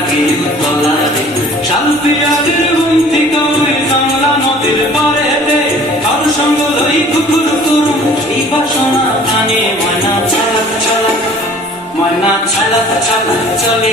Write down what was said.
থাকি তলাতে শালপিয়াদের বন্তি কই জংলা নদীর পাড়েতে কার সঙ্গ লই কুকুর করুম এই বাসনা টানে ময়না চালাক চালাক ময়না চালাক চালাক চলে